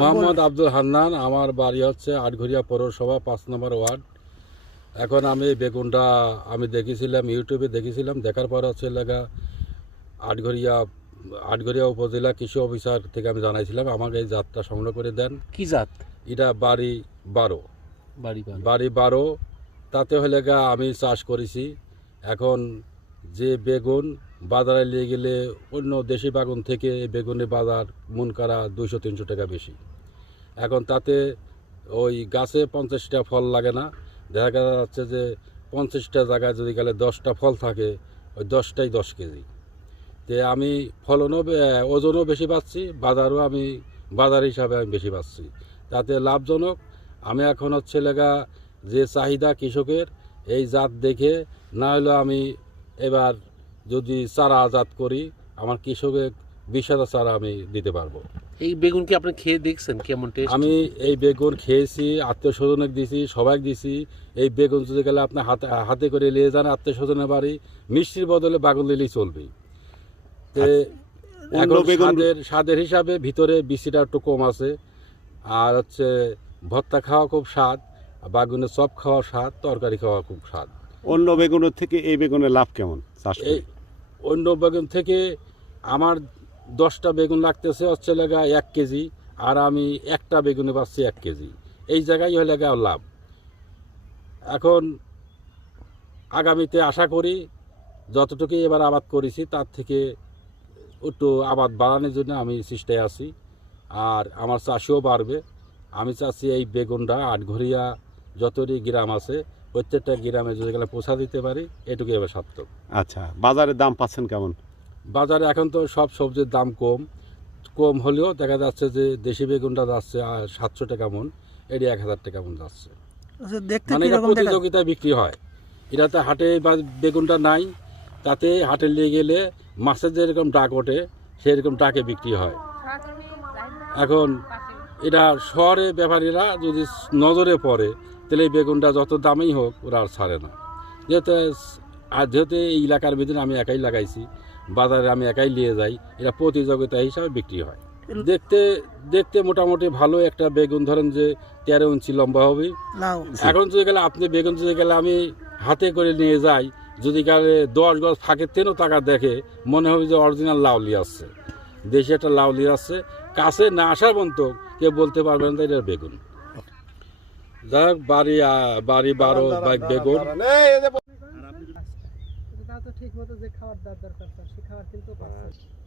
মোহাম্মদ আব্দুল হান্নান আমার বাড়ি হচ্ছে আটঘরিয়া পৌরসভা পাঁচ নম্বর ওয়ার্ড। এখন আমি বেগুনটা আমি দেখেছিলাম ইউটিউবে দেখেছিলাম দেখার পর হচ্ছে লাগা আটঘরিয়া আটঘরিয়া উপজেলা কৃষি অফিসার থেকে আমি জানাইছিলাম আমাকে এই জাতটা সংগ্রহ করে দেন। কি জাত? এটা বাড়ি বারো। বাড়ি বারো তাতে হলে গা আমি চাষ করেছি। এখন যে বেগুন বাজারে নিয়ে গেলে অন্য দেশি বাগুন থেকে বেগুনের বাজার মন করা দুশো তিনশো টাকা বেশি। এখন তাতে ওই গাছে পঞ্চাশটা ফল লাগে না। দেখা যাচ্ছে যে পঞ্চাশটা জায়গায় যদি গেলে দশটা ফল থাকে, ওই দশটাই দশ কেজি। তে আমি ফলনও ওজনও বেশি পাচ্ছি, বাজারও আমি, বাজার হিসাবে আমি বেশি পাচ্ছি। তাতে লাভজনক। আমি এখন হচ্ছে লেগা যে চাহিদা কৃষকের, এই জাত দেখে না হলে আমি এবার যদি চারা আজাদ করি আমার কৃষকের বিশ হাজার চারা আমি দিতে পারব। এই বেগুন কি আপনি খেয়ে দেখছেন? কেমন টেস্ট আমি এই বেগুন খেয়েছি আত্মীয় স্বজনকে দিছি সবাই দিছি। এই বেগুন যদি গেলে আপনি হাতে হাতে করে নিয়ে যান আত্মীয় স্বজনের বাড়ি মিষ্টির বদলে বাগুন দিলেই চলবে অন্য এখন স্বাদের স্বাদের হিসাবে ভিতরে বিচিটা একটু কম আছে। আর হচ্ছে ভর্তা খাওয়া খুব স্বাদ বাগুনের চপ খাওয়া স্বাদ তরকারি খাওয়া খুব স্বাদ। অন্য বেগুনের থেকে এই বেগুনের লাভ কেমন? চাষ এই অন্য বেগুন থেকে আমার দশটা বেগুন লাগতেছে হচ্ছে লেগা এক কেজি, আর আমি একটা বেগুনে পাচ্ছি এক কেজি। এই জায়গায় হলে গা লাভ। এখন আগামীতে আশা করি যতটুকু এবার আবাদ করেছি তার থেকে একটু আবাদ বাড়ানোর জন্য আমি চেষ্টায় আছি, আর আমার চাষিও বাড়বে। আমি চাচ্ছি এই বেগুনটা আটঘরিয়া যতটি গ্রাম আছে প্রত্যেকটা গ্রামে যদি গেলে পোষা দিতে পারি এটুকুই এবার সার্থক। আচ্ছা বাজারে দাম পাচ্ছেন কেমন? বাজারে এখন তো সব সবজির দাম কম। কম হলেও দেখা যাচ্ছে যে দেশি বেগুনটা যাচ্ছে সাতশো টাকা মন এটি এক হাজার টাকা মন যাচ্ছে। আচ্ছা, মানে এটা প্রতিযোগিতায় বিক্রি হয়। এটাতে হাটে বা বেগুনটা নাই তাতে হাটে নিয়ে গেলে মাছের যেরকম ডাক ওঠে সেরকম ডাকে বিক্রি হয়। এখন এটা শহরে ব্যাপারীরা যদি নজরে পড়ে তাহলে এই বেগুনটা যত দামেই হোক ওরা আর ছাড়ে না। যেহেতু আর যেহেতু এই এলাকার ভিতরে আমি একাই লাগাইছি বাজারে আমি একাই নিয়ে যাই এটা প্রতিযোগিতা হিসাবে বিক্রি হয়। দেখতে দেখতে মোটামুটি ভালো একটা বেগুন ধরেন যে তেরো ইঞ্চি লম্বা হবে। এখন যদি গেলে আপনি বেগুন যদি গেলে আমি হাতে করে নিয়ে যাই যদি গেলে দশ গজ ফাঁকের তেনও টাকা দেখে মনে হবে যে অরিজিনাল লাউলি আসছে দেশে একটা লাউলি আসছে কাছে না আসার পর্যন্ত কেউ বলতে পারবে না এটা বেগুন। যাই হোক বাড়ি বাড়ি বারো বা বেগুন। ঠিক মতো যে খাবার দরকার সে খাবার কিন্তু পাচ্ছে।